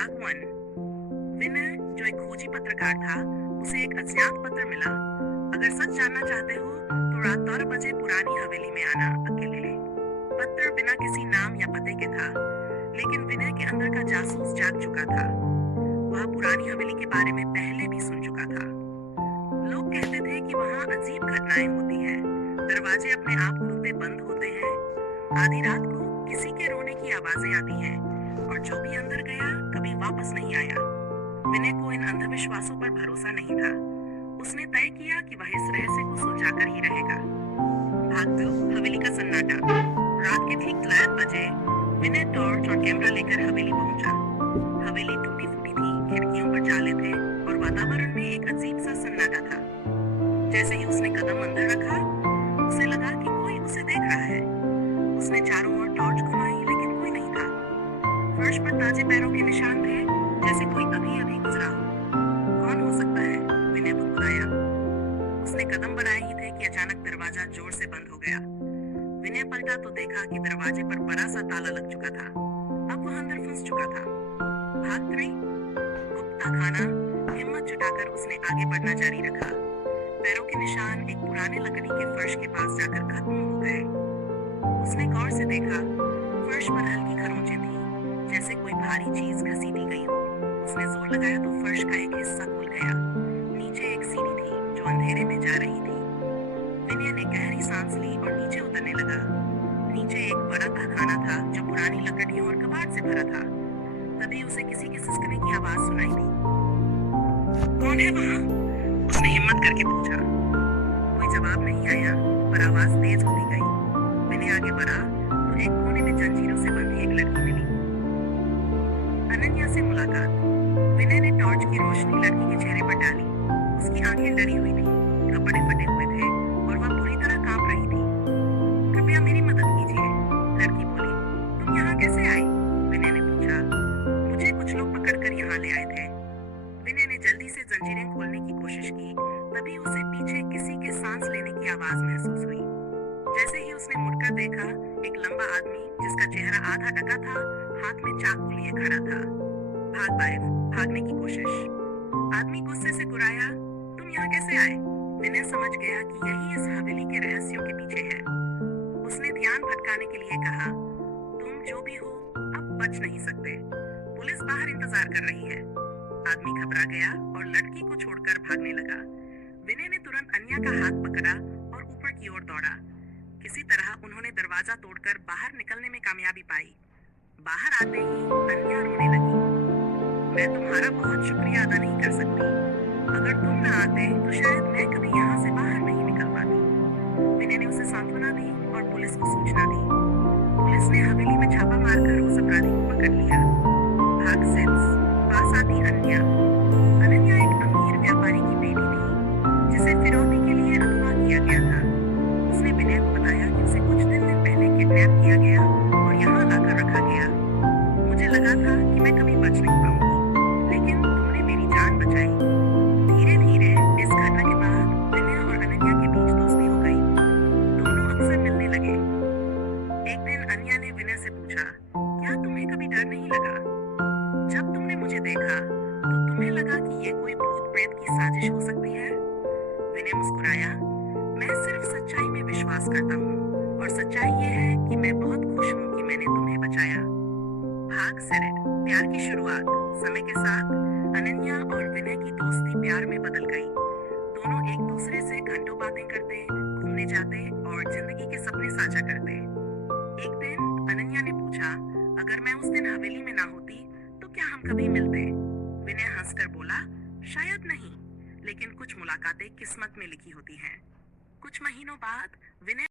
भाग 1। विनय, जो एक खोजी पत्रकार था, उसे एक अज्ञात पत्र मिला। अगर सच जानना चाहते हो तो रात 12 बजे पुरानी हवेली में आना, अकेले। पत्र बिना किसी नाम या पते के था, लेकिन विनय के अंदर का जासूस जाग चुका था। वह पुरानी हवेली के बारे में पहले भी सुन चुका था। लोग कहते थे कि वहाँ अजीब घटनाएं होती हैं। दरवाजे अपने आप खुलते बंद होते हैं। आधी रात को किसी के रोने की आवाजें आती हैं, और जो भी अंदर गया कभी वापस नहीं आया। विनय को इन अंधविश्वासों पर भरोसा नहीं था। उसने तय किया कि वह इस रहस्य को सुलझाकर ही रहेगा। भाग 2, हवेली का सन्नाटा। रात के ठीक 3 बजे विनय टॉर्च और कैमरा लेकर हवेली पहुंचा। हवेली टूटी फूटी थी, खिड़कियों पर जाले थे और वातावरण में एक अजीब सा सन्नाटा था। जैसे ही उसने कदम अंदर रखा, उसे लगा कि कोई उसे देख रहा है। उसने चारों ओर टॉर्च घुमाई, लेकिन कोई नहीं था। फर्श पर ताजे पैरों के निशान थे, जैसे कोई अभी अभी गुजरा हो। कौन हो सकता है? विनय बुदबुदाया। उसने कदम बढ़ाए ही थे कि अचानक दरवाजा जोर से बंद हो गया। विनय पलटा तो देखा कि दरवाजे पर बड़ा सा ताला लग चुका था। अब वह अंदर फंस चुका था। भाग 3, गुप्ता खाना। हिम्मत जुटाकर उसने आगे बढ़ना जारी रखा। पैरों के निशान एक पुराने लकड़ी के फर्श के पास जाकर खत्म हो गए। उसने गौर से देखा, फर्श पर हल्की खरोंचें थी, जैसे कोई भारी चीज घसीटी गई हो। उसने जोर लगाया तो फर्श का एक हिस्सा खुल गया। नीचे एक सीढ़ी थी जो अंधेरे में जा रही थी। विनय ने गहरी सांस ली और नीचे उतरने लगा। नीचे एक बड़ा तहखाना था जो पुरानी लकड़ियों और कबाड़ से भरा था। तभी उसे किसी के सिसकने की आवाज सुनाई दी। कौन है वहाँ? उसने हिम्मत करके पूछा। कोई जवाब नहीं आया, पर आवाज तेज होती गई। विनय आगे बढ़ा तो एक कोने में जंजीरों से बंधी एक लड़की मिली। अनन्या से मुलाकात। विनय ने टॉर्च की रोशनी लड़की के चेहरे पर डाली। उसकी आंखें डरी हुई थी, कपड़े फटे हुए थे और वह बुरी तरह कांप रही थी। कृपया मेरी मदद कीजिए, लड़की बोली। तुम यहाँ कैसे आई? विनय ने पूछा। मुझे कुछ लोग पकड़कर यहाँ ले आए थे। विनय ने जल्दी से जंजीरें खोलने की कोशिश की, तभी उसे पीछे किसी के सांस लेने की आवाज महसूस हुई। जैसे ही उसने मुड़कर देखा, एक लंबा आदमी जिसका चेहरा आधा ढका था, हाथ में चाकू लिए खड़ा था। भागने की कोशिश। आदमी गुस्से से गुर्राया, तुम यहाँ कैसे आए? विनय समझ गया कि यही इस हवेली के रहस्यों के पीछे है। उसने ध्यान भटकाने के लिए कहा, तुम जो भी हो अब बच नहीं सकते। पुलिस बाहर इंतजार कर रही है। आदमी घबरा गया और लड़की को छोड़कर भागने लगा। विनय ने तुरंत अन्या का हाथ पकड़ा और ऊपर की ओर दौड़ा। किसी तरह उन्होंने दरवाजा तोड़कर बाहर निकलने में कामयाबी पाई। बाहर आते ही अन्या रोने लगी। मैं तुम्हारा बहुत शुक्रिया अदा नहीं कर सकती। अगर तुम न आते तो शायद मैं कभी यहाँ से बाहर नहीं निकल पाती। विनय ने उसे सांत्वना दी और पुलिस को सूचना दी। पुलिस ने हवेली में छापा मारकर उस अपराधी को पकड़ लिया। भाग 6, पास आती अन्या। अनन्या एक अमीर व्यापारी की बेटी थी, जिसे फिरौती के लिए अगवा किया गया था। उसने विनय को बताया कि उसे कुछ दिन पहले किडनैप किया गया और यहाँ लाकर रखा गया। मुझे लगा था कि मैं कभी बच नहीं पाऊंगी, लेकिन तुमने मेरी जान बचाई। धीरे धीरे इस घटना के बाद विनय और अनन्या के बीच दोस्ती हो गई। दोनों अक्सर मिलने लगे। एक दिन अन्या ने विनय से पूछा, क्या तुम्हें कभी डर नहीं लगा? जब तुमने मुझे देखा तो तुम्हें लगा कि ये कोई भूत प्रेत की साजिश हो सकती है? विनय मुस्कुराया, मैं सिर्फ सच्चाई में विश्वास करता हूँ, और सच्चाई ये है कि मैं बहुत खुश हूँ कि मैंने तुम्हें बचाया। भाग 7, प्यार की शुरुआत। समय के साथ अनन्या और विनय की दोस्ती प्यार में बदल गई। दोनों एक दूसरे से घंटों बातें करते, घूमने जाते और जिंदगी के सपने साझा करते। एक दिन अनन्या ने पूछा, अगर मैं उस दिन हवेली में ना होती तो क्या हम कभी मिलते? विनय हंसकर बोला, शायद नहीं, लेकिन कुछ मुलाकातें किस्मत में लिखी होती हैं। कुछ महीनों बाद विनय